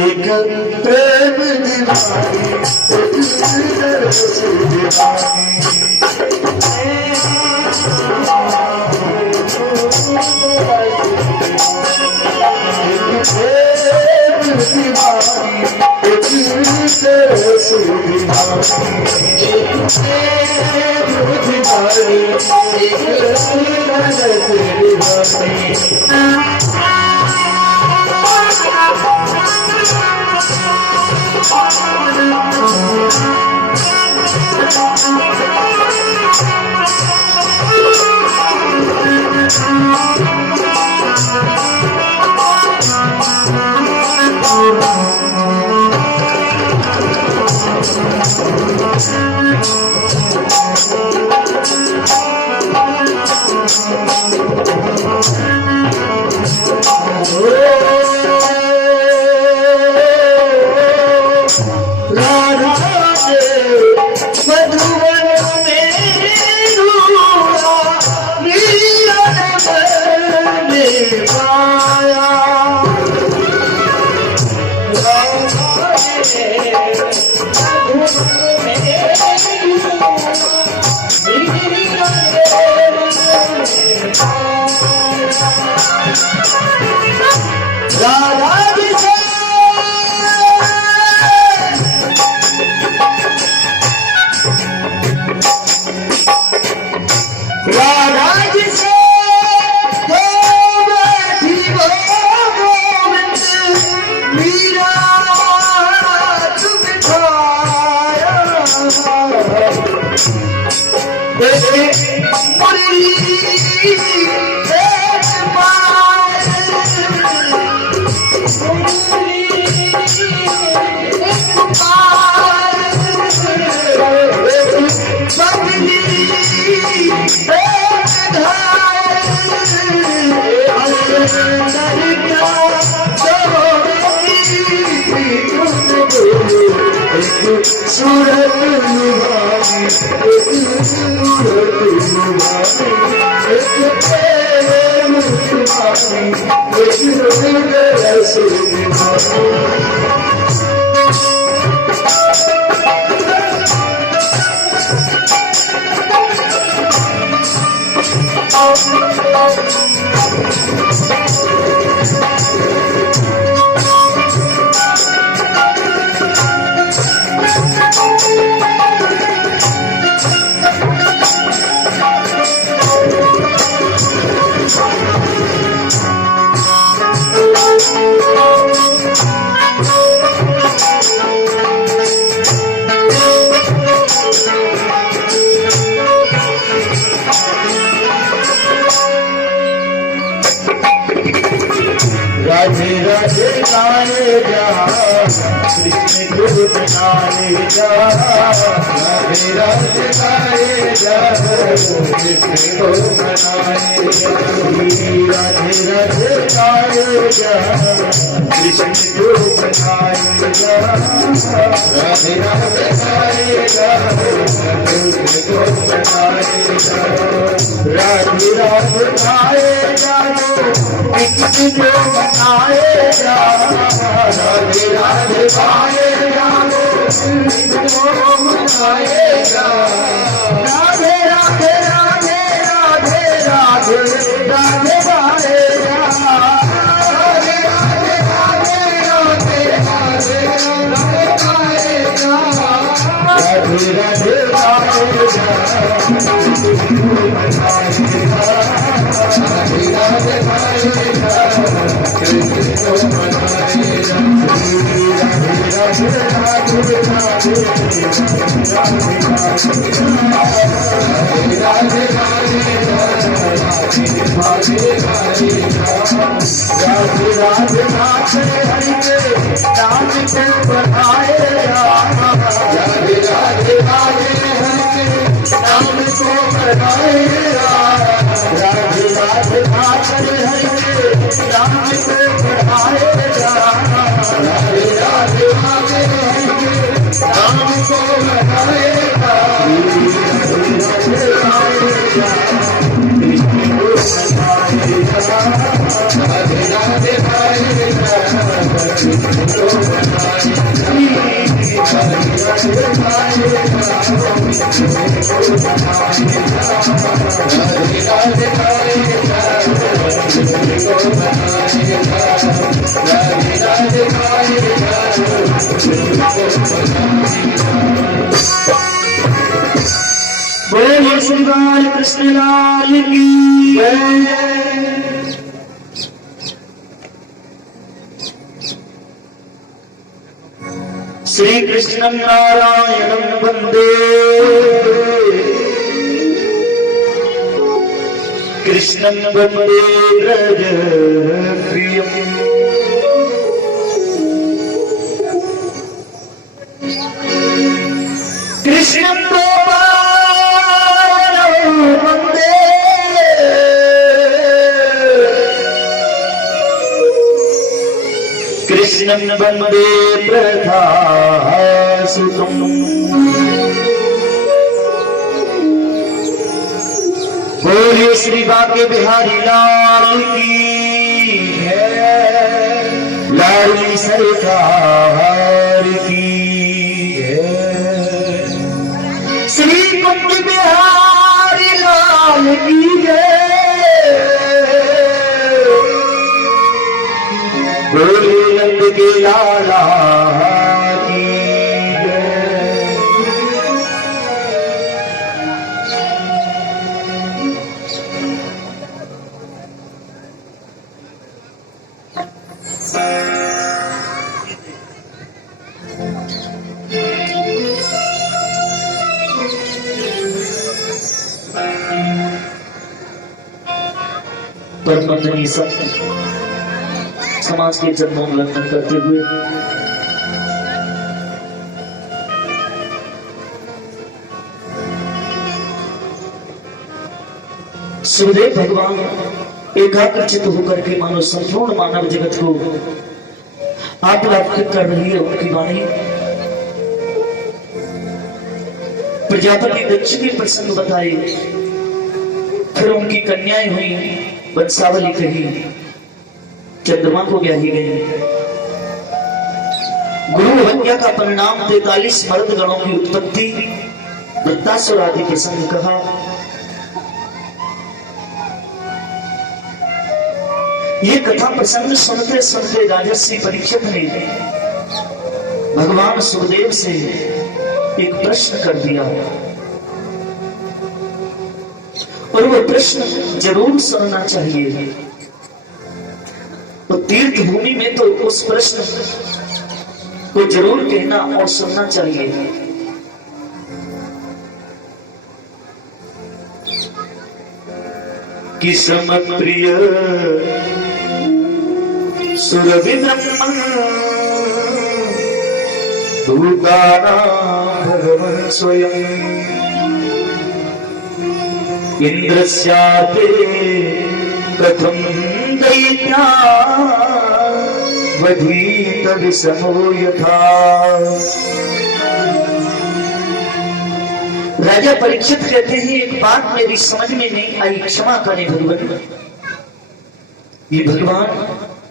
एक प्रेम दीवानी सूरत निभानी एक प्रेम दीवानी एक ऐसे राधे राधे गाए जा कृष्ण गुरु बनाए जा राधे राधे गाए जा कृष्ण गुरु बनाए जा राधे राधे गाए जा कृष्ण गुरु बनाए जा राधे राधे गाए जा कृष्ण गुरु बनाए जा राधे राधे गाए जा कृष्ण बनाएगा राधे राधे गाएगा कृष्ण बनाएगा राधे राधे राधे राधे राधे राधे गाएगा राधे राधे राधे राधे राधे राधे गाएगा राधे राधे गाएगा राधे राधे गाएगा राम को बोलो श्री बाल कृष्ण लाल की श्री कृष्ण नारायणं वंदे कृष्णं वंदे व्रज प्रियम् कृष्णं गोपालं वंदे कृष्णं वंदे प्रथासुतम् बोलिए श्री बाके बिहारी लाल की लाडली सरकार की श्री कुंज बिहारी लाल की बोलिए नंद के लाला की परमतनी सत्य समाज के जन्मोल्लंघन करते हुए सुखदेव भगवान एकाग्रचित होकर के मानो संपूर्ण मानव जगत को आत्मलाभित कर रही है उनकी वाणी प्रजापति दक्ष के प्रसंग बताए, फिर उनकी कन्याएं हुई, वंशावली कही, चंद्रमा को ब्याही गई। गुरु हत्या का परिणाम 43 मर्द गणों की उत्पत्ति, वृत्तासुर आदि प्रसंग कहा। ये कथा प्रसंग सुनते सुनते राजर्षि परीक्षित ने भगवान सुखदेव से एक प्रश्न कर दिया और वो प्रश्न जरूर सुनना चाहिए। तो तीर्थ भूमि में तो उस प्रश्न को जरूर कहना और सुनना चाहिए। कि समप्रिय सुरविब्रह्मन् भूतानां भगवन् स्वयं इंद्रस्याते कथं दैत्या वधीत विषमो यथा। राजा परीक्षित कहते हैं एक बात मेरी समझ में नहीं आई, क्षमा करें भगवान। ये भगवान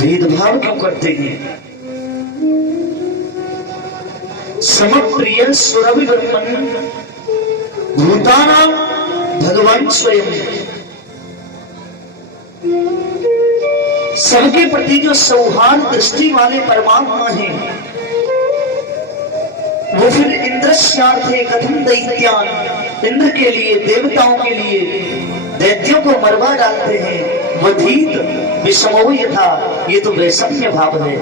भेदभाव क्यों करते हैं? समप्रिय सुरविब्रह्मन् भूतानां भगवान स्वयं, सबके प्रति जो सौहार्द दृष्टि वाले परमात्मा हैं, वो फिर इंद्रस्यार्थे कथम दैत्यान, इंद्र के लिए, देवताओं के लिए दैत्यों को मरवा डालते हैं। वधीत विषमो यथा, ये तो वैषम्य भाव है।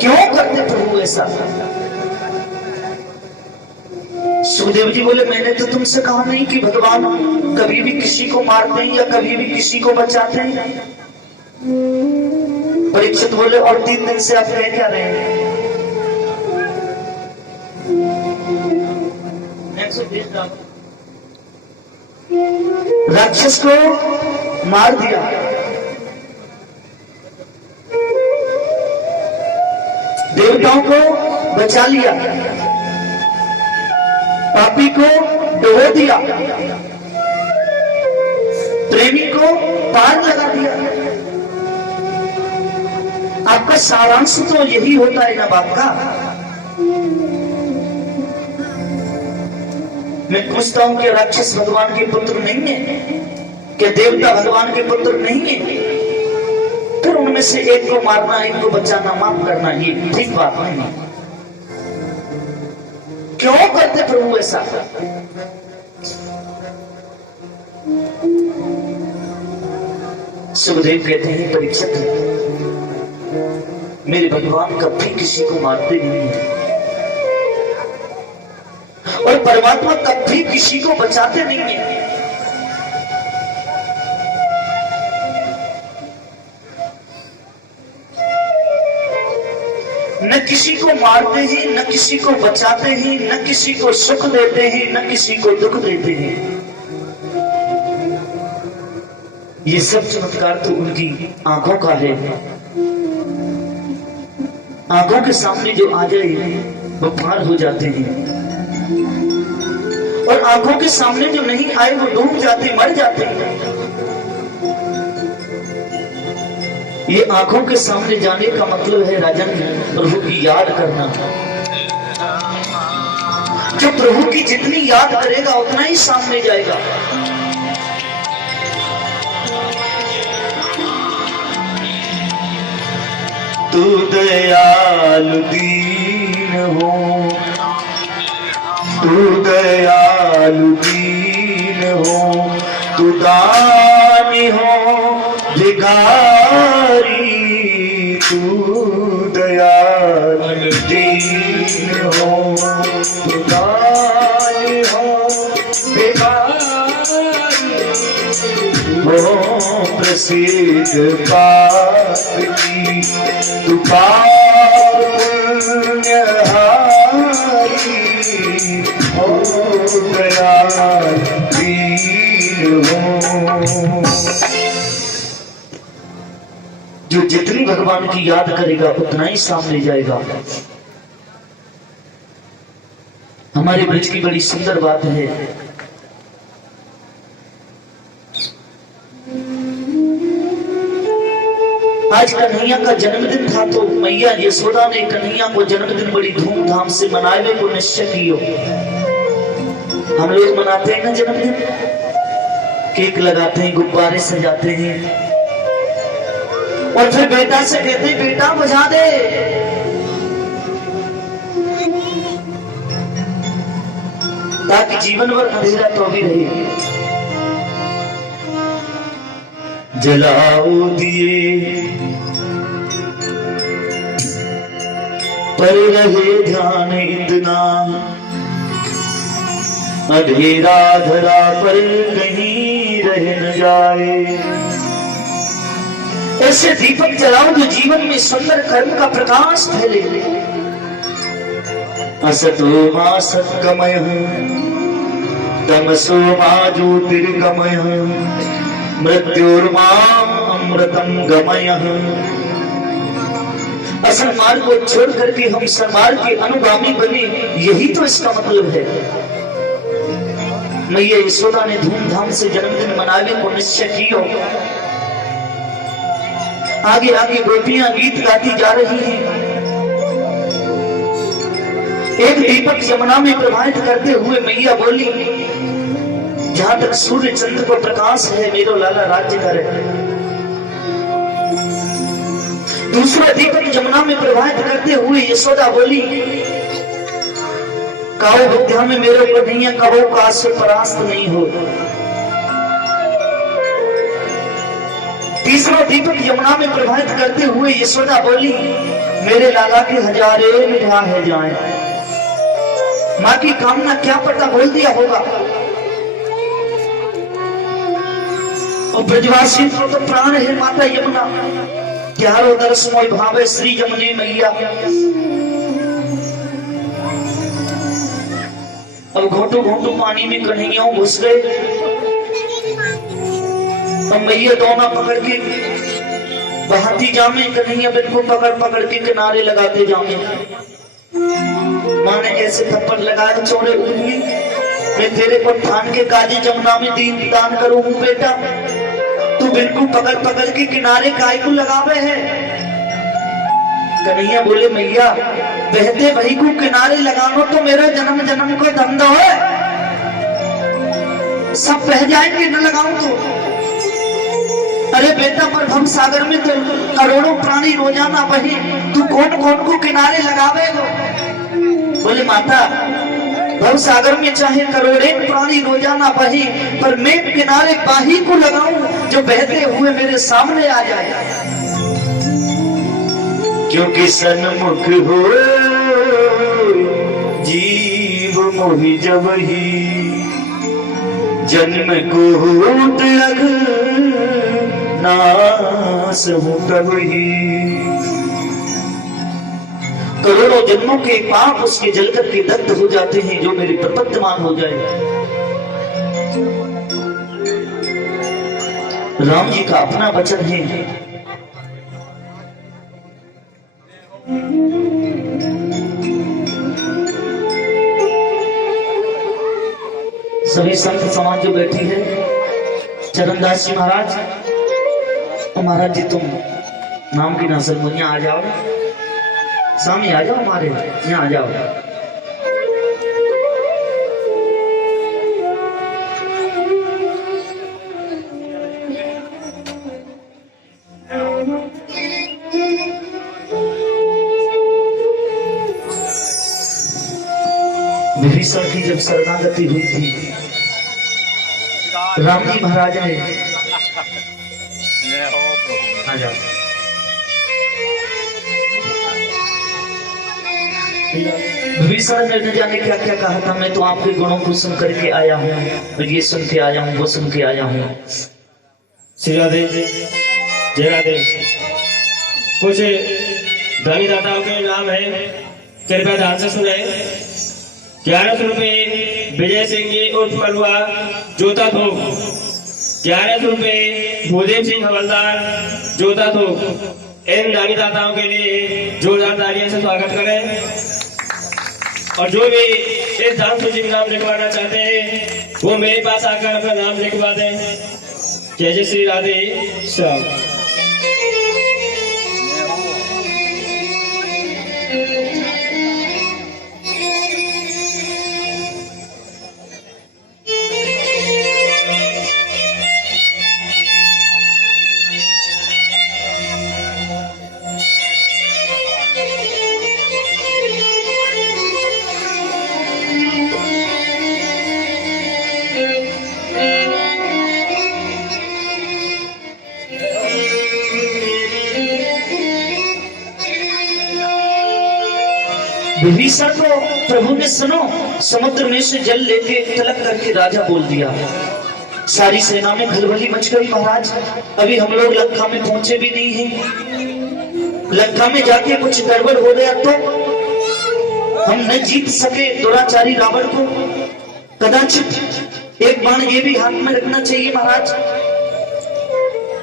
क्यों करते प्रभु ऐसा? सुखदेव जी बोले मैंने तो तुमसे कहा नहीं कि भगवान कभी भी किसी को मारते हैं या कभी भी किसी को बचाते हैं। परीक्षित बोले और 3 दिन से आप कह क्या रहे हैं? राक्षस को मार दिया, देवताओं को बचा लिया, पापी को डुबो दिया, प्रेमी को पार लगा दिया। आपका सारांश तो यही होता है ना बात का। मैं पूछता हूं कि राक्षस भगवान के पुत्र नहीं है, क्या देवता भगवान के पुत्र नहीं है? फिर उनमें से एक को मारना, एक को बचाना, माफ करना, ये ठीक बात नहीं है। क्यों करते प्रभु ऐसा? सुखदेव कहते हैं परीक्षित, मेरे भगवान कभी किसी को मारते नहीं है और परमात्मा कभी किसी को बचाते नहीं है। न किसी को मारते हैं, न किसी को बचाते हैं, न किसी को सुख देते हैं, न किसी को दुख देते हैं। ये सब चमत्कार तो उनकी आंखों का है। आंखों के सामने जो आ जाए वो पार हो जाते हैं और आंखों के सामने जो नहीं आए वो डूब जाते, मर जाते हैं। ये आंखों के सामने जाने का मतलब है राजन, प्रभु की याद करना। जो प्रभु की जितनी याद करेगा उतना ही सामने जाएगा। तू दयालु दीन हो, तू दयालु दीन हो, तू दानी हो भिखारी, तू दयालु दीन हो, तू दानी हो भिखारी, वो प्रसिद्ध पापी, तू पाप पुण्यहारी, ओ दयाल दीन हो। जो जितनी भगवान की याद करेगा उतना ही सामने जाएगा। हमारे ब्रज की बड़ी सुंदर बात है, आज कन्हैया का जन्मदिन था तो मैया यशोदा ने कन्हैया को जन्मदिन बड़ी धूमधाम से मनाने को निश्चय किया। हम लोग मनाते हैं ना जन्मदिन, केक लगाते हैं, गुब्बारे सजाते हैं और फिर बेटा से कहते हैं बेटा बजा दे। ताकि जीवन भर अंधेरा तो भी रहे। जलाओ दिए पर रहे ध्यान इतना, अंधेरा धरा पर कहीं रह न जाए। ऐसे दीपक जलाओ जो जीवन में सुंदर कर्म का प्रकाश फैले। असतो मा सत्गमय, तमसो मा ज्योतिर्गमय, मृत्युर्माम अमृतम गमय। असल मार्ग को छोड़ करके हम सन्मार्ग के अनुगामी बने, यही तो इसका मतलब है। मैया यशोदा ने धूमधाम से जन्मदिन मनाने को निश्चय किया। आगे आगे गोपियां गीत गाती जा रही हैं। एक दीपक यमुना में प्रवाहित करते हुए मैया बोली, जहां तक सूर्य चंद्र को प्रकाश है मेरो लाला राज्य करे। दूसरा दीपक यमुना में प्रवाहित करते हुए यशोदा बोली, काओ विद्या में मेरो कन्हैया कहो काश से परास्त नहीं हो। तीसरा दीपक यमुना में प्रवाहित करते हुए यशोदा बोली, मेरे लाला के हजारे मिठा है जाए। माँ की कामना क्या पता बोल दिया होगा। और ब्रजवासी तो प्राण है माता यमुना, क्यारो दर्शमोय भावे श्री यमुने मैया। अब घोटू घोटू पानी में कन्हैया घुस गए। अब मैया दोना पकड़ के बहाती जामे, कन्हैया बिल्कुल पकड़ पकड़ के किनारे लगाते जामे। माँ ने कैसे थप्पड़ लगाए छोड़े उंगली, मैं तेरे को ठान के काजी जमुना में दीन दान करूं बेटा, तू बिल्कुल पकड़ पकड़ के किनारे काय को लगावे है। कन्हैया बोले मैया बहते भाई को किनारे लगानो तो मेरा जन्म जन्म का धंधा है, सब बह जाएंगे न लगाऊं तो। अरे बेटा पर भव सागर में तो करोड़ों प्राणी रोजाना बही, तू कौन कौन को किनारे लगावेगो? बोले माता भव सागर में चाहे करोड़ों प्राणी रोजाना बही, पर मैं किनारे बाही को लगाऊं जो बहते हुए मेरे सामने आ जाए। क्योंकि सन्मुख हो जीव मोहि जबहि, जन्म कोट अघ नास हो तबहि। करोड़ों जन्मों के पाप उसके जलकर के दग्ध हो जाते हैं जो मेरे प्रपद्यमान हो जाए। राम जी का अपना वचन है। सभी संत समाज जो बैठी है, चरणदास जी महाराज, तो महाराज जी तुम नाम की ना सर यहाँ आ जाओ, सामने आ जाओ, हमारे यहाँ आ जाओ। विभीषण की जब शरणागति हुई थी, राम जी महाराज ने आ जाओ। विभीषण ने न जाने क्या क्या कहा था, मैं तो आपके गुणों को सुन करके आया हूँ, ये सुन के आया हूँ, वो सुन के आया हूँ। श्री राधे जय राधे। कुछ धनी दाताओं के नाम है, कृपया ध्यान से सुने। 1100 रुपये विजय सिंह जी उर्फ कलुआ जोता थोक, 1100 रुपये भूदेव सिंह हवलदार जोता थोक। इन दानी दाताओं के लिए जोरदार तालियों से स्वागत करें। और जो भी इस दान सूची में नाम लिखवाना चाहते हैं वो मेरे पास आकर अपना नाम लिखवा दें। जय जय श्री राधे श्याम। विभीषण को प्रभु ने सुनो, समुद्र में से जल लेके तलक करके राजा बोल दिया। सारी सेना में खलबली मच गई महाराज। अभी हम लोग लंका में पहुंचे भी नहीं हैं। लंका में जाके कुछ गड़बड़ हो गया तो हम न जीत सके दुराचारी रावण को। कदाचित एक बाण ये भी हाथ में रखना चाहिए महाराज।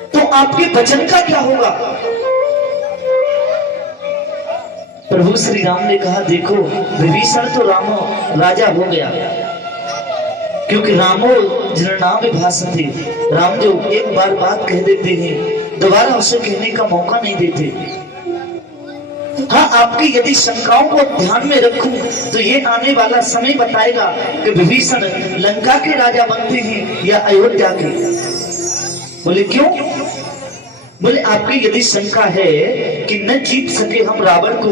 तो आपके वचन का क्या होगा? प्रभु श्री राम ने कहा देखो विभीषण तो रामो राजा हो गया, क्योंकि रामो जननाम भाषते। रामदेव एक बार बात कह देते हैं, दोबारा उसे कहने का मौका नहीं देते। हाँ, आपकी यदि शंकाओं को ध्यान में रखूं तो ये आने वाला समय बताएगा कि विभीषण लंका के राजा बनते हैं या अयोध्या के। बोले क्यों? बोले आपकी यदि शंका है कि न जीत सके हम रावण को,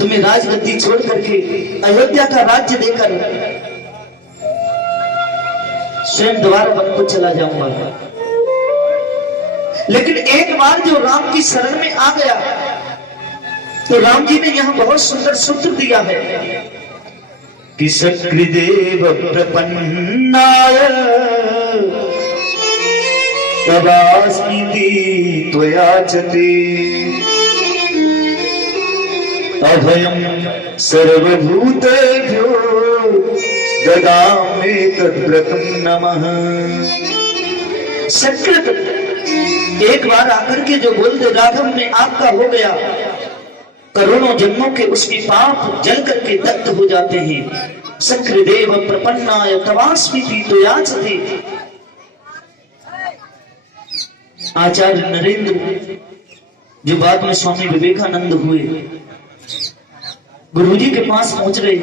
तुम्हें राजगद्दी छोड़ करके अयोध्या का राज्य देकर स्वयं दोबारा वन को चला जाऊंगा। लेकिन एक बार जो राम की शरण में आ गया तो राम जी ने यहां बहुत सुंदर सूत्र दिया है कि सकृदेव प्रपन्नाय तवास्मीति त्वयाचते अभयं सर्वभूतेभ्यो ददामि तद्व्रतं नमः। सकृत एक बार आकर के जो बोल दे राघव में आपका हो गया, करोड़ों जन्मों के उसके पाप जल करके दग्ध हो जाते हैं। सकृदेव प्रपन्नाय तवास्मीति त्वयाचते। आचार्य नरेंद्र जो बाद में स्वामी विवेकानंद हुए, गुरुजी के पास पहुंच गए।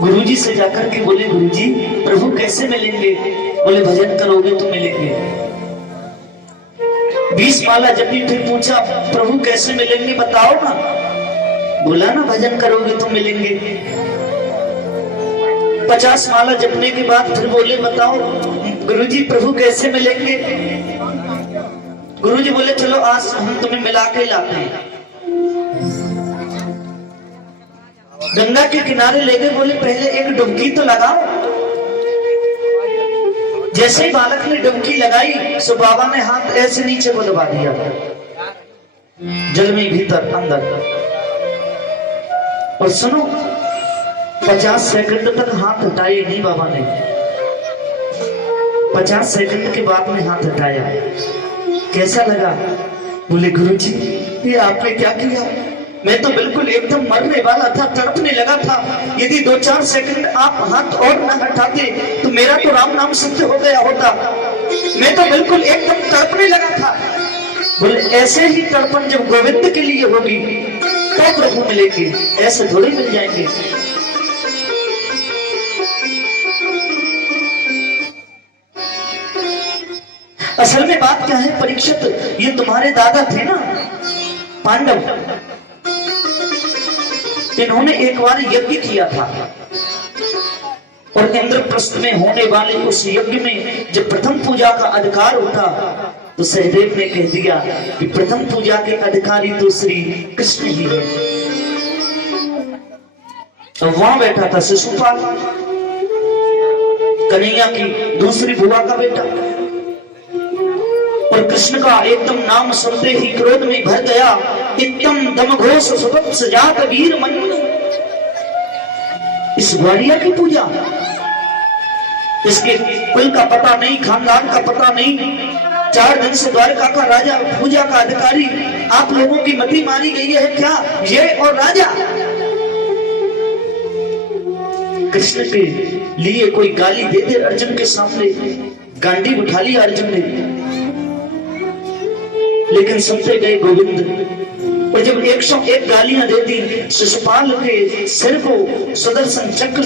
गुरुजी से जाकर के बोले, गुरुजी प्रभु कैसे मिलेंगे? बोले भजन करोगे तो मिलेंगे। 20 माला जपी, फिर पूछा प्रभु कैसे मिलेंगे बताओ ना। बोला ना भजन करोगे तो मिलेंगे। 50 माला जपने के बाद फिर बोले बताओ गुरुजी प्रभु कैसे मिलेंगे? गुरुजी बोले चलो आज हम तुम्हें मिला के लाते हैं। गंगा के किनारे ले गए, बोले पहले एक डुबकी तो लगाओ। जैसे ही बालक ने डुबकी लगाई, सो बाबा ने हाथ ऐसे नीचे को दबा दिया, जल में भीतर अंदर। और सुनो, 50 सेकंड तक हाथ हटाए नहीं बाबा ने। 50 सेकंड के बाद में हाथ हटाया। कैसा लगा? बोले गुरुजी ये आपने क्या किया? मैं तो बिल्कुल एकदम मरने वाला था, तड़पने लगा था। यदि 2-4 सेकंड आप हाथ और न हटाते तो मेरा तो राम नाम सिद्ध हो गया होता। मैं तो बिल्कुल एकदम तड़पने लगा था। बोले ऐसे ही तड़पन जब गोविंद के लिए होगी तो प्रभु मिलेंगे, ऐसे थोड़ी मिल जाएंगे। असल में बात क्या है परीक्षित, ये तुम्हारे दादा थे ना पांडव, इन्होंने एक बार यज्ञ किया था और इंद्रप्रस्थ में होने वाले उस यज्ञ में जब प्रथम पूजा का अधिकार उठा तो सहदेव ने कह दिया कि प्रथम पूजा के अधिकारी तो श्री कृष्ण ही है। तो वहां बैठा था शिशुपाल, कन्हैया की दूसरी बुआ का बेटा, और कृष्ण का एकदम नाम सुनते ही क्रोध में भर गया। एकदम दमघोष सुवत्स जात वीर मन, इस ग्वालिया की पूजा, इसके कुल का पता नहीं, खानदान का पता नहीं, 4 दिन से द्वारका का राजा, पूजा का अधिकारी, आप लोगों की मति मारी गई है क्या? ये और राजा कृष्ण के लिए कोई गाली दे दे अर्जुन के सामने, गांडी उठा ली अर्जुन ने, लेकिन सुनते गए गोविंद। और जब 101 गालियां दे दी, शिशुपाल के सिर को सुदर्शन चक्र